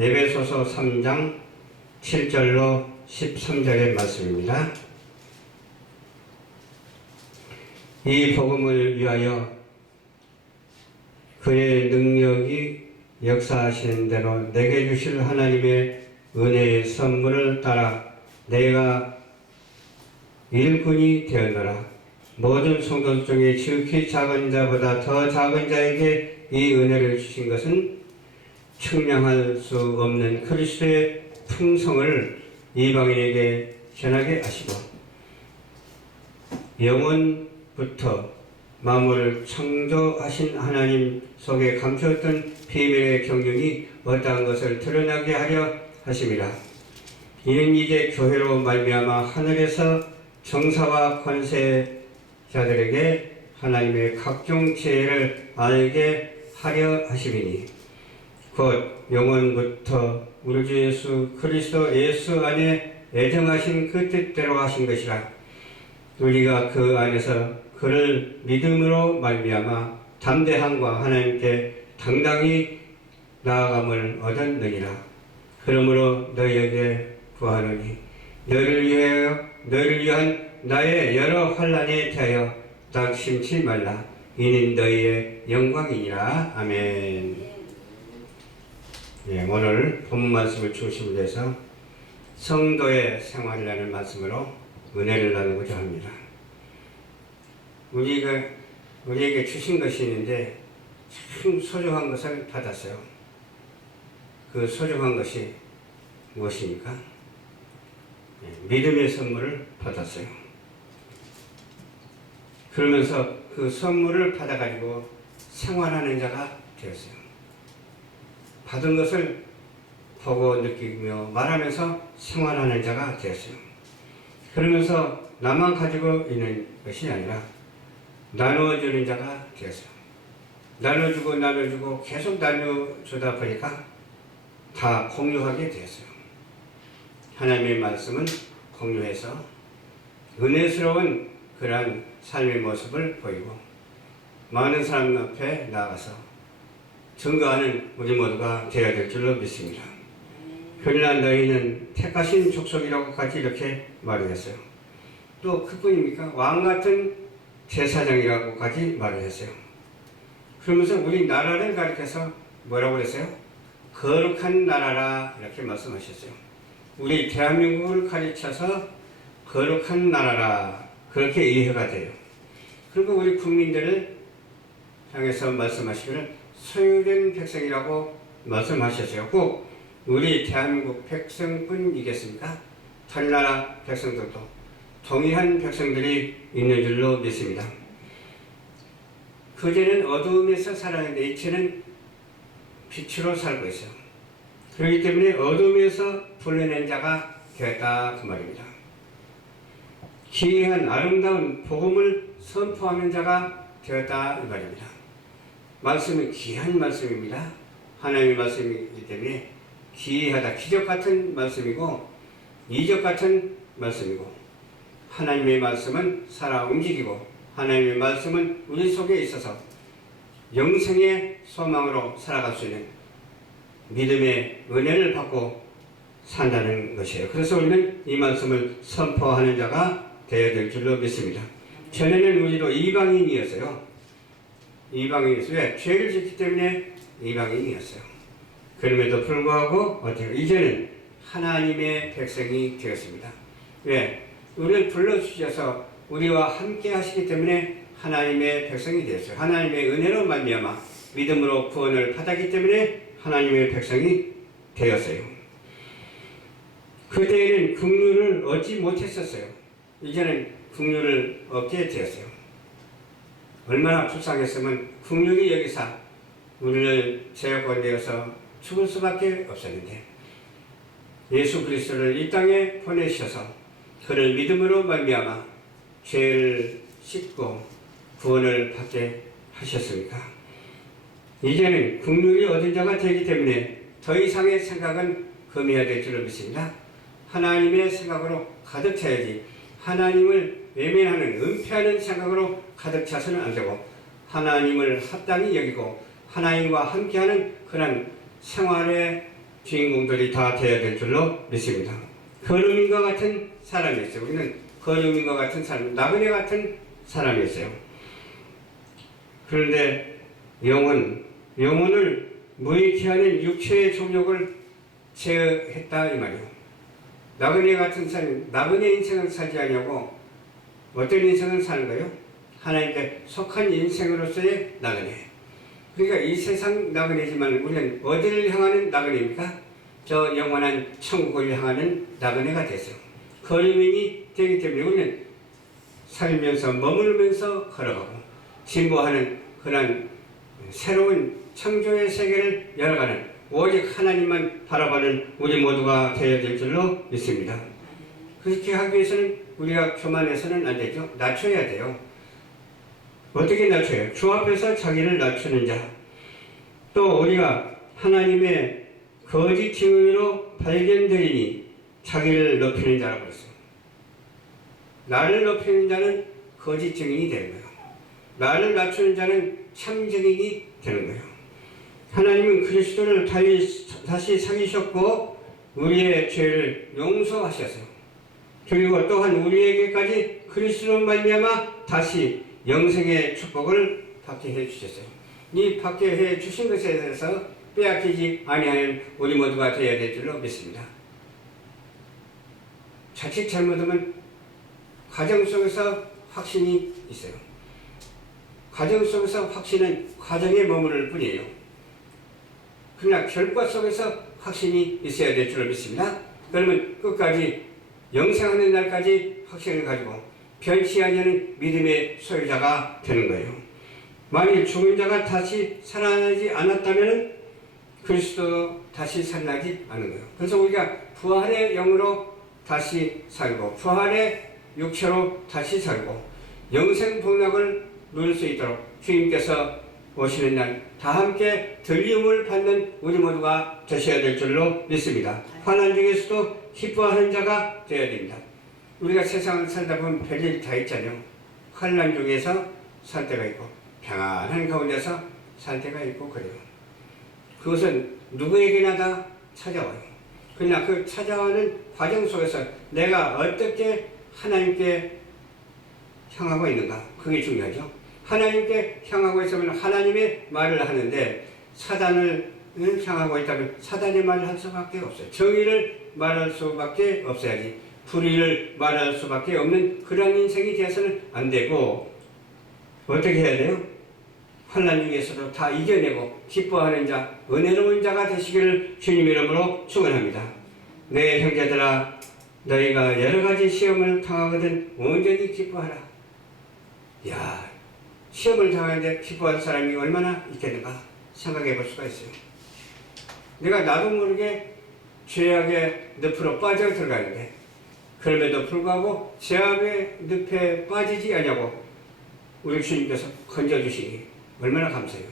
에베소서 3장 7절로 13절의 말씀입니다. 이 복음을 위하여 그의 능력이 역사하시는 대로 내게 주실 하나님의 은혜의 선물을 따라 내가 일꾼이 되었노라. 모든 성도 중에 지극히 작은 자보다 더 작은 자에게 이 은혜를 주신 것은 측량할 수 없는 그리스도의 풍성을 이방인에게 전하게 하시고 영원부터 만물을 창조하신 하나님 속에 감추었던 비밀의 경륜이 어떠한 것을 드러나게 하려 하심이라. 이는 이제 교회로 말미암아 하늘에서 정사와 권세자들에게 하나님의 각종 지혜를 알게 하려 하심이니 곧 영원부터 우리 주 예수 그리스도 예수 안에 애정하신 그 뜻대로 하신 것이라. 우리가 그 안에서 그를 믿음으로 말미암아 담대함과 하나님께 당당히 나아감을 얻었느니라. 그러므로 너희에게 구하노니 너희를 위한 나의 여러 환난에 대하여 낙심치 말라. 이는 너희의 영광이니라. 아멘. 예, 오늘 본 말씀을 중심으로 해서 성도의 생활이라는 말씀으로 은혜를 나누고자 합니다. 우리에게 주신 것이 있는데 참 소중한 것을 받았어요. 그 소중한 것이 무엇입니까? 예, 믿음의 선물을 받았어요. 그러면서 그 선물을 받아가지고 생활하는 자가 되었어요. 받은 것을 보고 느끼며 말하면서 생활하는 자가 되었어요. 그러면서 나만 가지고 있는 것이 아니라 나누어주는 자가 되었어요. 나눠주고 계속 나눠주다 보니까 다 공유하게 되었어요. 하나님의 말씀은 공유해서 은혜스러운 그러한 삶의 모습을 보이고 많은 사람 앞에 나가서 증거하는 우리 모두가 되어야 될 줄로 믿습니다. 그러나 너희는 택하신 족속이라고까지 이렇게 말을 했어요. 또 그뿐입니까? 왕같은 제사장이라고까지 말을 했어요. 그러면서 우리 나라를 가리켜서 뭐라고 했어요? 거룩한 나라라 이렇게 말씀하셨어요. 우리 대한민국을 가르쳐서 거룩한 나라라 그렇게 이해가 돼요. 그리고 우리 국민들을 향해서 말씀하시기를 소유된 백성이라고 말씀하셨어요. 꼭 우리 대한민국 백성뿐이겠습니까? 다른 나라 백성들도 동일한 백성들이 있는 줄로 믿습니다. 그제는 어두움에서 살았는데 이제는 빛으로 살고 있어요. 그렇기 때문에 어둠에서 불러낸 자가 되었다 그 말입니다. 기이한 아름다운 복음을 선포하는 자가 되었다 이 말입니다. 말씀은 귀한 말씀입니다. 하나님의 말씀이기 때문에 기이하다, 기적 같은 말씀이고 이적 같은 말씀이고 하나님의 말씀은 살아 움직이고 하나님의 말씀은 우리 속에 있어서 영생의 소망으로 살아갈 수 있는 믿음의 은혜를 받고 산다는 것이에요. 그래서 우리는 이 말씀을 선포하는 자가 되어야 될 줄로 믿습니다. 전에는 우리도 이방인이었어요. 이방인이었어요. 왜? 죄를 짓기 때문에 이방인이었어요. 그럼에도 불구하고 어때요? 이제는 하나님의 백성이 되었습니다. 왜? 우리를 불러주셔서 우리와 함께 하시기 때문에 하나님의 백성이 되었어요. 하나님의 은혜로 말미암아 믿음으로 구원을 받았기 때문에 하나님의 백성이 되었어요. 그때에는 긍휼을 얻지 못했었어요. 이제는 긍휼을 얻게 되었어요. 얼마나 불쌍했으면 긍휼이 여기서 우리를 죄악권 되어서 죽을 수밖에 없었는데 예수 그리스도를 이 땅에 보내셔서 그를 믿음으로 말미암아 죄를 씻고 구원을 받게 하셨습니까? 이제는 긍휼이 얻은 자가 되기 때문에 더 이상의 생각은 금해야 될 줄로 믿습니다. 하나님의 생각으로 가득 차야지 하나님을 외면하는 은폐하는 생각으로 가득 차서는 안 되고 하나님을 합당히 여기고 하나님과 함께하는 그런 생활의 주인공들이 다 되어야 될 줄로 믿습니다. 거류민과 같은 사람이었어요. 우리는 거류민과 같은 사람, 나그네 같은 사람이었어요. 그런데 영혼을 무익히 하는 육체의 종욕을 제어했다 이 말이에요. 나그네 같은 사람, 나그네 인생을 살지 않냐고 어떤 인생을 사는 거예요? 하나님께 속한 인생으로서의 나그네. 그러니까 이 세상 나그네지만 우리는 어디를 향하는 나그네입니까? 저 영원한 천국을 향하는 나그네가 됐어요. 거류민이 되기 때문에 우리는 살면서 머물면서 걸어가고 진보하는 그런 새로운 창조의 세계를 열어가는 오직 하나님만 바라보는 우리 모두가 되어야 될 줄로 믿습니다. 그렇게 하기 위해서는 우리가 교만해서는 안 되죠. 낮춰야 돼요. 어떻게 낮춰요? 주 앞에서 자기를 낮추는 자. 또 우리가 하나님의 거짓 증인으로 발견되리니 자기를 높이는 자라고 했어요. 나를 높이는 자는 거짓 증인이 되는 거예요. 나를 낮추는 자는 참 증인이 되는 거예요. 하나님은 그리스도를 다시 살리셨고 우리의 죄를 용서하셨어요. 그리고 또한 우리에게까지 그리스도로 말미암아 다시 영생의 축복을 받게 해주셨어요. 이 받게 해주신 것에 대해서 빼앗기지 아니하는 우리 모두가 되어야 될 줄로 믿습니다. 자칫 잘못하면 과정 속에서 확신이 있어요. 과정 속에서 확신은 과정에 머무를 뿐이에요. 그러나 결과 속에서 확신이 있어야 될 줄로 믿습니다. 그러면 끝까지 영생하는 날까지 확신을 가지고 변치 않는 믿음의 소유자가 되는 거예요. 만일 죽은 자가 다시 살아나지 않았다면 그리스도도 다시 살아나지 않은 거예요. 그래서 우리가 부활의 영으로 다시 살고 부활의 육체로 다시 살고 영생 복락을 누릴 수 있도록 주님께서 오시는 날 다 함께 들림을 받는 우리 모두가 되셔야 될 줄로 믿습니다. 환난 중에서도 기뻐하는 자가 되어야 됩니다. 우리가 세상을 살다 보면 별일 다 있잖아요. 환난 중에서 살 때가 있고 평안한 가운데서 살 때가 있고 그래요. 그것은 누구에게나 다 찾아와요. 그러나 그 찾아오는 과정 속에서 내가 어떻게 하나님께 향하고 있는가, 그게 중요하죠. 하나님께 향하고 있으면 하나님의 말을 하는데 사단을 향하고 있다면 사단의 말을 할 수밖에 없어요. 정의를 말할 수밖에 없어야지. 불의를 말할 수밖에 없는 그런 인생이 되어서는 안 되고 어떻게 해야 돼요? 환난 중에서도 다 이겨내고 기뻐하는 자, 은혜로운 자가 되시기를 주님 이름으로 축원합니다. 내 형제들아, 너희가 여러 가지 시험을 당하거든 온전히 기뻐하라. 야, 시험을 당하는데 기뻐하는 사람이 얼마나 있겠는가 생각해 볼 수가 있어요. 내가 나도 모르게 죄악의 늪으로 빠져 들어가는데 그럼에도 불구하고 죄악의 늪에 빠지지 않냐고 우리 주님께서 건져주시니 얼마나 감사해요.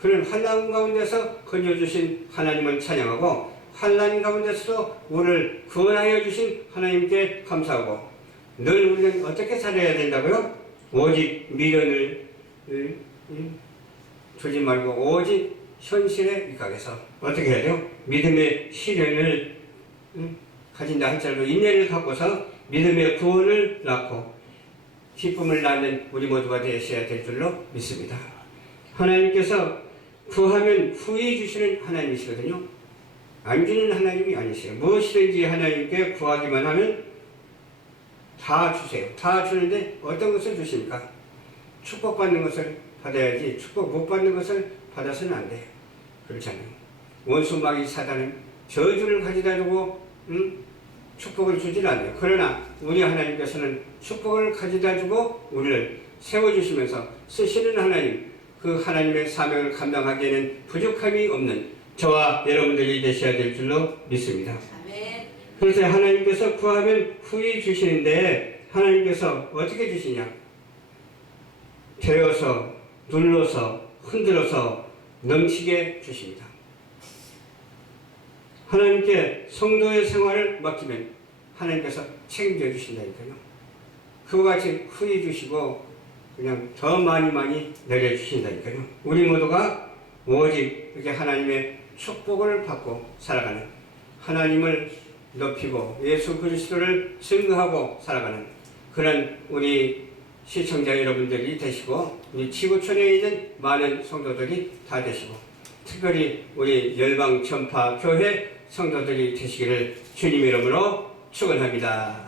그런 환난 가운데서 건져주신 하나님을 찬양하고 환난 가운데서도 우리를 구원하여 주신 하나님께 감사하고 늘 우리는 어떻게 살아야 된다고요? 오직 미련을 두지 말고 오직 현실에 입각해서 어떻게 해야 돼요? 믿음의 시련을 가진다 할지라도 인내를 갖고서 믿음의 구원을 낳고 기쁨을 낳는 우리 모두가 되셔야 될 줄로 믿습니다. 하나님께서 구하면 후히 주시는 하나님이시거든요. 안 주는 하나님이 아니세요. 무엇이든지 하나님께 구하기만 하면 다 주세요. 다 주는데 어떤 것을 주십니까? 축복받는 것을 받아야지 축복 못 받는 것을 받아서는 안 돼요. 그렇잖아요. 원수 마귀 사단은 저주를 가져다 주고 축복을 주질 않아요. 그러나 우리 하나님께서는 축복을 가져다 주고 우리를 세워주시면서 쓰시는 하나님, 그 하나님의 사명을 감당하기에는 부족함이 없는 저와 여러분들이 되셔야 될 줄로 믿습니다. 그래서 하나님께서 구하면 후히 주시는데 하나님께서 어떻게 주시냐? 되어서 눌러서 흔들어서 넘치게 주십니다. 하나님께 성도의 생활을 맡기면 하나님께서 책임져 주신다니까요. 그와 같이 후히 주시고 그냥 더 많이 내려주신다니까요. 우리 모두가 오직 이렇게 하나님의 축복을 받고 살아가는, 하나님을 높이고 예수 그리스도를 증거하고 살아가는 그런 우리 시청자 여러분들이 되시고, 우리 지구촌에 있는 많은 성도들이 다 되시고, 특별히 우리 열방 전파 교회 성도들이 되시기를 주님 이름으로 축원합니다.